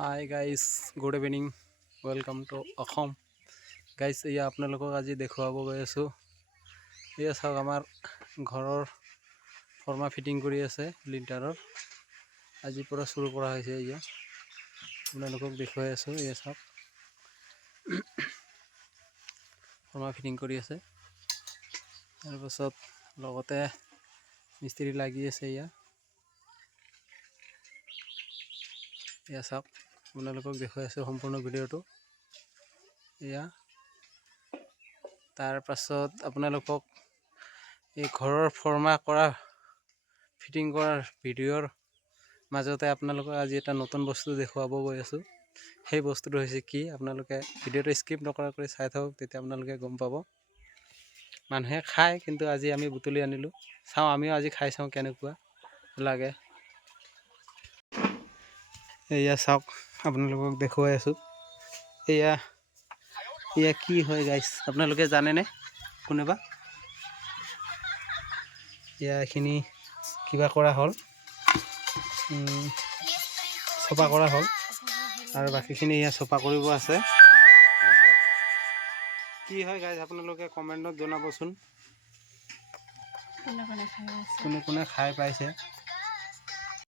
Hi guys good evening welcome to Assam guys এয়া আপোনালোকক আজি দেখুৱাব গৈ আছোঁ। এয়া চাওক, আমাৰ ঘৰৰ ফৰ্মা ফিটিং কৰি আছে লিণ্টাৰৰ আজিৰ পৰা চুৰু কৰা হৈছে এয়া আপোনালোকক দেখুৱাই আছোঁ এয়া চাওক। ফৰ্মা ফিটিং কৰি আছে। তাৰপাছত লগতে মিস্ত্ৰী লাগি আছে এয়া এয়া চাওক। আপোনালোকক দেখুৱাই আছোঁ সম্পূৰ্ণ ভিডিঅ'টো। এয়া। তাৰপাছত আপোনালোকক এই ঘৰৰ ফৰ্মা কৰা ফিটিং কৰাৰ ভিডিঅ'ৰ মাজতে আপোনালোকক আজি এটা নতুন বস্তু দেখুৱাব গৈ আছোঁ। সেই বস্তুটো হৈছে কি আপোনালোকে ভিডিঅ'টো স্কিপ নকৰাকৈ চাই থাকক তেতিয়া আপোনালোকে গম পাব। মানুহে খায় কিন্তু আজি আমি বুটলি আনিলোঁ। চাওঁ আমিও আজি খাই চাওঁ কেনেকুৱা লাগে। এয়া চাওক। আপোনালোকক দেখুৱাই আছোঁ। এয়া এয়া কি হয় গাইছ আপোনালোকে জানেনে কোনোবা? এয়া এইখিনি কিবা কৰা হ'ল। চফা কৰা হ'ল। আৰু বাকীখিনি এয়া চফা কৰিব আছে। কি হয় গাইজ আপোনালোকে কমেণ্টত জনাবচোন। কোনে কোনে খাই পাইছে?